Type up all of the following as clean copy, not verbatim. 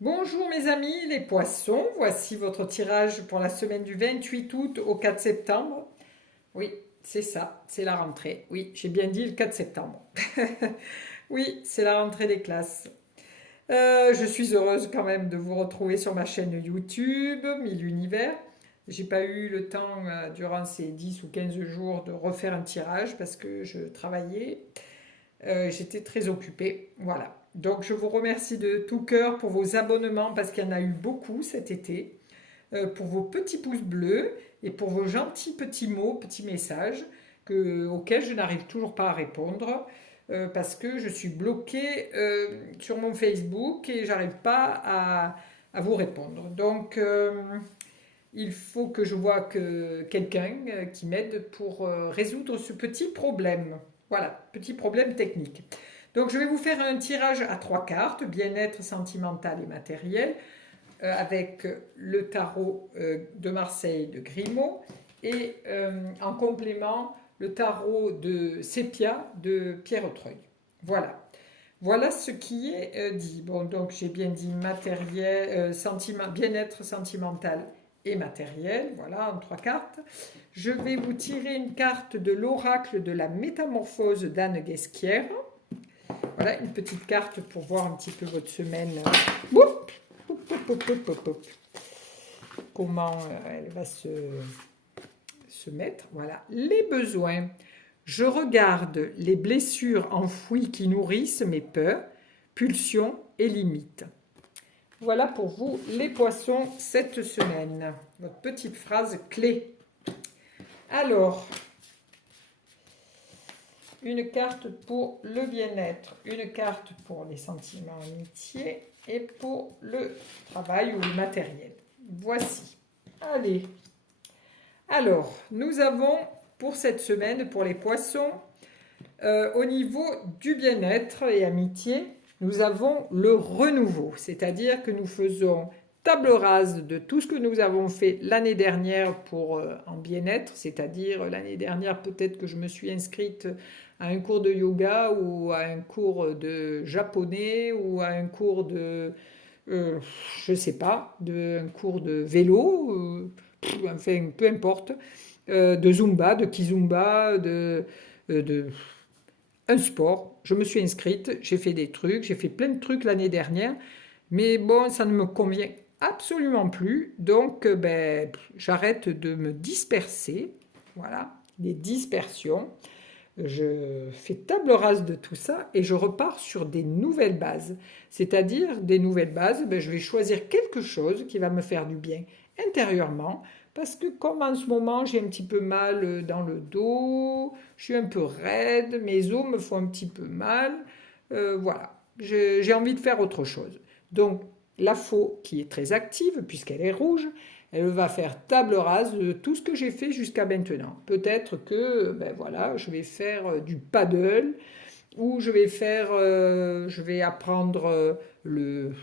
Bonjour mes amis les poissons, voici votre tirage pour la semaine du 28 août au 4 septembre. Oui, c'est ça, c'est la rentrée. Oui, j'ai bien dit le 4 septembre. Oui, c'est la rentrée des classes. Je suis heureuse quand même de vous retrouver sur ma chaîne YouTube, Mille Univers. J'ai pas eu le temps durant ces 10 ou 15 jours de refaire un tirage parce que je travaillais. J'étais très occupée. Voilà. Donc je vous remercie de tout cœur pour vos abonnements parce qu'il y en a eu beaucoup cet été, pour vos petits pouces bleus et pour vos gentils petits mots, petits messages auxquels je n'arrive toujours pas à répondre parce que je suis bloquée sur mon Facebook et j'arrive pas à vous répondre. Donc il faut que je vois quelqu'un qui m'aide pour résoudre ce petit problème. Voilà, petit problème technique. Donc je vais vous faire un tirage à trois cartes, bien-être sentimental et matériel, avec le tarot de Marseille de Grimaud et en complément le tarot de Sépia de Pierre Treuil. Voilà. Voilà ce qui est dit. Bon, donc j'ai bien dit matériel, bien-être sentimental et matériel, voilà, en trois cartes. Je vais vous tirer une carte de l'oracle de la métamorphose d'Anne Guesquière. Voilà, une petite carte pour voir un petit peu votre semaine. Oup, comment elle va se mettre. Voilà, les besoins. Je regarde les blessures enfouies qui nourrissent mes peurs, pulsions et limites. Voilà pour vous les poissons cette semaine. Votre petite phrase clé. Alors, une carte pour le bien-être, une carte pour les sentiments amitiés et pour le travail ou le matériel. Voici. Allez. Alors, nous avons pour cette semaine, pour les poissons, au niveau du bien-être et amitié, nous avons le renouveau, c'est-à-dire que nous faisons table rase de tout ce que nous avons fait l'année dernière pour en bien-être, c'est-à-dire l'année dernière peut-être que je me suis inscrite à un cours de yoga ou à un cours de japonais ou à un cours de, je ne sais pas, un cours de vélo, enfin peu importe, de zumba, de kizumba, de un sport. Je me suis inscrite, j'ai fait des trucs, j'ai fait plein de trucs l'année dernière, mais bon, ça ne me convient absolument plus. Donc, ben, j'arrête de me disperser. Voilà, les dispersions. Je fais table rase de tout ça et je repars sur des nouvelles bases. C'est-à-dire des nouvelles bases, ben, je vais choisir quelque chose qui va me faire du bien intérieurement. Parce que comme en ce moment j'ai un petit peu mal dans le dos, je suis un peu raide, mes os me font un petit peu mal, voilà, j'ai envie de faire autre chose. Donc la faux qui est très active puisqu'elle est rouge, elle va faire table rase de tout ce que j'ai fait jusqu'à maintenant. Peut-être que ben voilà, je vais faire du paddle ou je vais apprendre le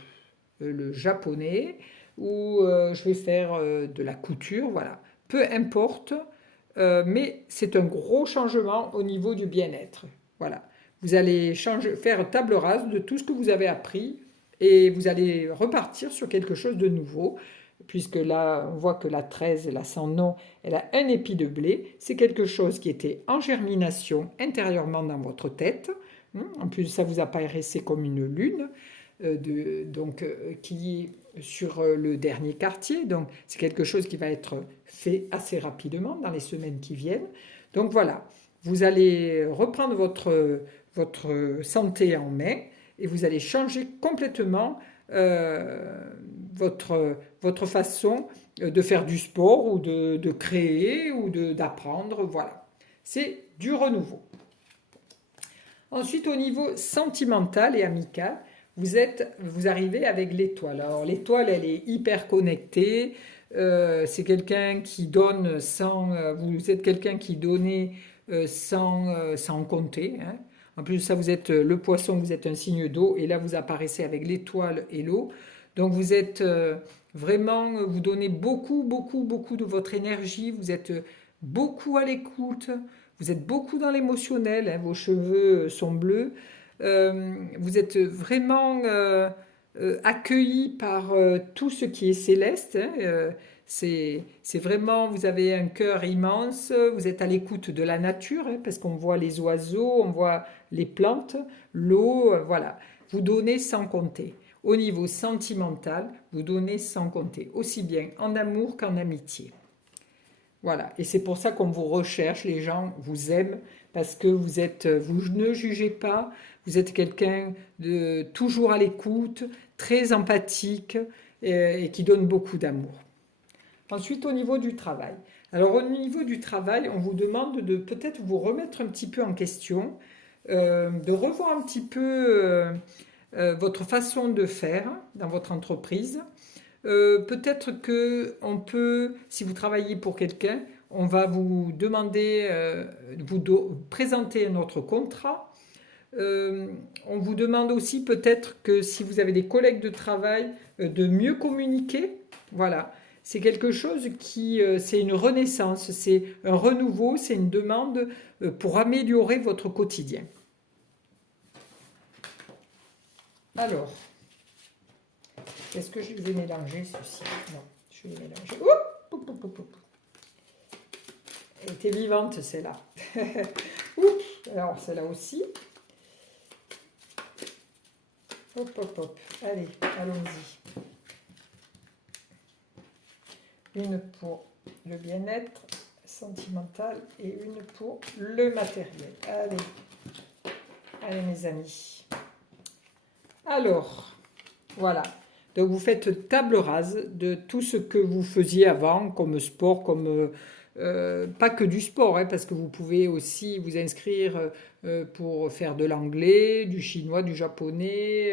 japonais ou je vais faire de la couture, voilà. Peu importe, mais c'est un gros changement au niveau du bien-être. Voilà. Vous allez faire table rase de tout ce que vous avez appris et vous allez repartir sur quelque chose de nouveau puisque là, on voit que la 13, elle a son nom, elle a un épi de blé. C'est quelque chose qui était en germination intérieurement dans votre tête. En plus, ça vous apparaissait comme une lune, qui est sur le dernier quartier. Donc, c'est quelque chose qui va être fait assez rapidement dans les semaines qui viennent. Donc voilà, vous allez reprendre votre santé en main et vous allez changer complètement votre façon de faire du sport ou de créer ou d'apprendre. Voilà, c'est du renouveau. Ensuite, au niveau sentimental et amical, vous arrivez avec l'étoile. Alors l'étoile, elle est hyper connectée. C'est quelqu'un qui donne sans. Vous êtes quelqu'un qui donnait sans compter, hein. En plus, ça, vous êtes le poisson, vous êtes un signe d'eau, et là, vous apparaissez avec l'étoile et l'eau. Donc, vous êtes vraiment, vous donnez beaucoup, beaucoup, beaucoup de votre énergie. Vous êtes beaucoup à l'écoute. Vous êtes beaucoup dans l'émotionnel, hein, vos cheveux sont bleus. Vous êtes vraiment accueilli par tout ce qui est céleste. Hein, c'est vraiment, vous avez un cœur immense, vous êtes à l'écoute de la nature, hein, parce qu'on voit les oiseaux, on voit les plantes, l'eau, voilà. Vous donnez sans compter. Au niveau sentimental, vous donnez sans compter, aussi bien en amour qu'en amitié. Voilà, et c'est pour ça qu'on vous recherche, les gens vous aiment, parce que vous ne jugez pas, vous êtes quelqu'un de toujours à l'écoute, très empathique et qui donne beaucoup d'amour. Ensuite, au niveau du travail. Alors, au niveau du travail, on vous demande de peut-être vous remettre un petit peu en question, de revoir un petit peu votre façon de faire dans votre entreprise. Peut-être que on peut, si vous travaillez pour quelqu'un, on va vous demander, présenter notre contrat. On vous demande aussi peut-être que si vous avez des collègues de travail, de mieux communiquer. Voilà, c'est quelque chose c'est une renaissance, c'est un renouveau, c'est une demande pour améliorer votre quotidien. Alors, est-ce que je vais mélanger ceci? Non, je vais mélanger. Oup, oup, oup, oup, oup. Elle était vivante, celle-là. Alors, celle-là aussi. Hop, hop, hop. Allez, allons-y. Une pour le bien-être sentimental et une pour le matériel. Allez, allez mes amis. Alors, voilà. Donc vous faites table rase de tout ce que vous faisiez avant comme sport, comme pas que du sport, hein, parce que vous pouvez aussi vous inscrire pour faire de l'anglais, du chinois, du japonais,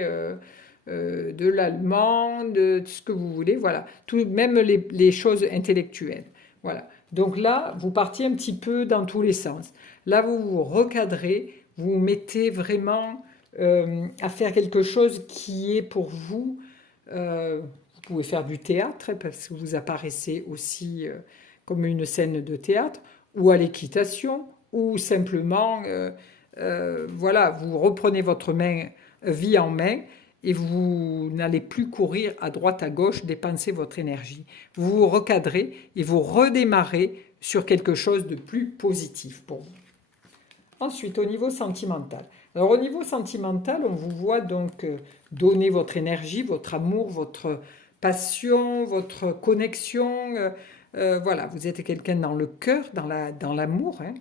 de l'allemand, de ce que vous voulez, voilà. Tout, même les choses intellectuelles. Voilà. Donc là, vous partiez un petit peu dans tous les sens. Là, vous vous recadrez, vous vous mettez vraiment à faire quelque chose qui est pour vous. Vous pouvez faire du théâtre parce que vous apparaissez aussi comme une scène de théâtre, ou à l'équitation, ou simplement, voilà, vous reprenez votre vie en main et vous n'allez plus courir à droite à gauche, dépenser votre énergie. Vous vous recadrez et vous redémarrez sur quelque chose de plus positif pour vous. Ensuite, au niveau sentimental. Alors, au niveau sentimental, on vous voit donc donner votre énergie, votre amour, votre passion, votre connexion. Voilà, vous êtes quelqu'un dans le cœur, dans l'amour. Hein.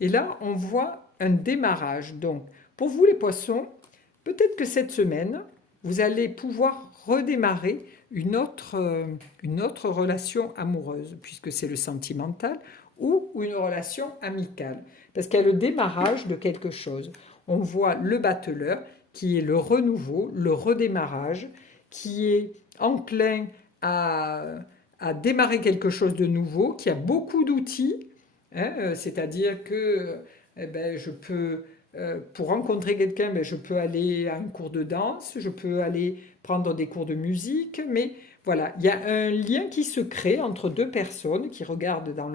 Et là, on voit un démarrage. Donc, pour vous les poissons, peut-être que cette semaine, vous allez pouvoir redémarrer une autre relation amoureuse, puisque c'est le sentimental, ou une relation amicale. Parce qu'il y a le démarrage de quelque chose. On voit le battleur, qui est le renouveau, le redémarrage, qui est enclin à démarrer quelque chose de nouveau, qui a beaucoup d'outils, hein, c'est-à-dire que je peux, pour rencontrer quelqu'un, je peux aller à un cours de danse, je peux aller prendre des cours de musique, mais voilà, il y a un lien qui se crée entre deux personnes qui regardent la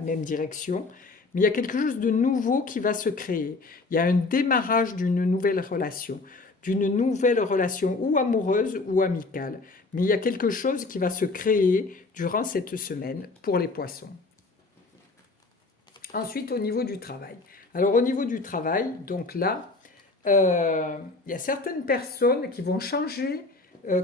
même direction, mais il y a quelque chose de nouveau qui va se créer. Il y a un démarrage d'une nouvelle relation ou amoureuse ou amicale. Mais il y a quelque chose qui va se créer durant cette semaine pour les poissons. Ensuite, au niveau du travail. Alors, au niveau du travail, donc là, il y a certaines personnes qui vont changer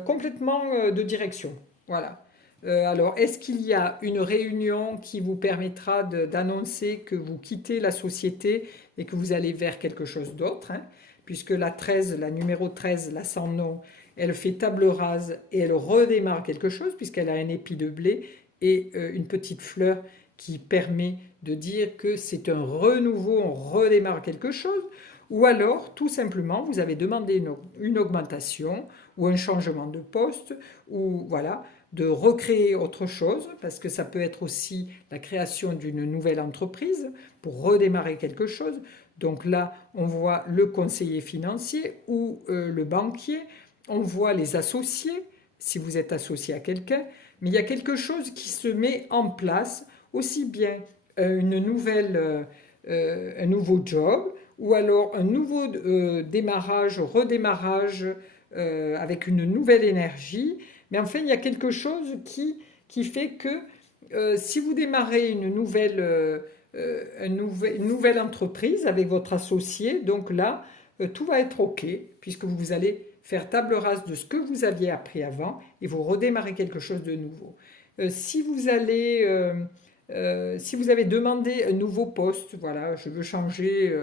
complètement de direction. Voilà. Alors, est-ce qu'il y a une réunion qui vous permettra d'annoncer que vous quittez la société et que vous allez vers quelque chose d'autre, hein, puisque la numéro 13, la sans nom, elle fait table rase et elle redémarre quelque chose, puisqu'elle a un épi de blé et une petite fleur qui permet de dire que c'est un renouveau, on redémarre quelque chose. Ou alors, tout simplement, vous avez demandé une augmentation ou un changement de poste, ou voilà, de recréer autre chose, parce que ça peut être aussi la création d'une nouvelle entreprise pour redémarrer quelque chose. Donc là, on voit le conseiller financier ou le banquier, on voit les associés, si vous êtes associé à quelqu'un, mais il y a quelque chose qui se met en place, aussi bien un nouveau job, ou alors un nouveau démarrage, redémarrage avec une nouvelle énergie. Mais enfin, il y a quelque chose qui fait que si vous démarrez une nouvelle entreprise avec votre associé, donc là, tout va être OK, puisque vous allez faire table rase de ce que vous aviez appris avant et vous redémarrez quelque chose de nouveau. Si vous avez demandé un nouveau poste, voilà, je veux changer,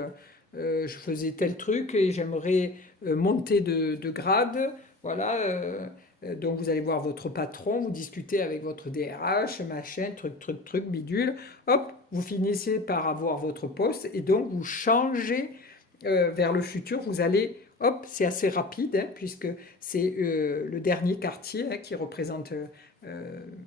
je faisais tel truc et j'aimerais monter de grade, voilà, donc vous allez voir votre patron, vous discutez avec votre DRH, machin, truc, bidule, hop, vous finissez par avoir votre poste et donc vous changez vers le futur, vous allez, hop, c'est assez rapide, hein, puisque c'est le dernier quartier qui représente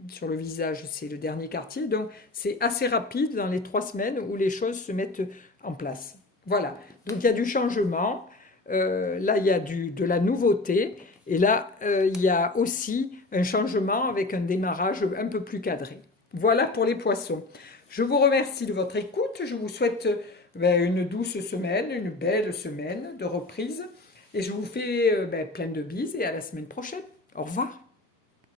sur le visage, c'est le dernier quartier, donc c'est assez rapide dans les 3 semaines où les choses se mettent en place. Voilà, donc il y a du changement, là il y a de la nouveauté, et là, il y a aussi un changement avec un démarrage un peu plus cadré. Voilà pour les poissons. Je vous remercie de votre écoute. Je vous souhaite une douce semaine, une belle semaine de reprise. Et je vous fais plein de bises et à la semaine prochaine. Au revoir.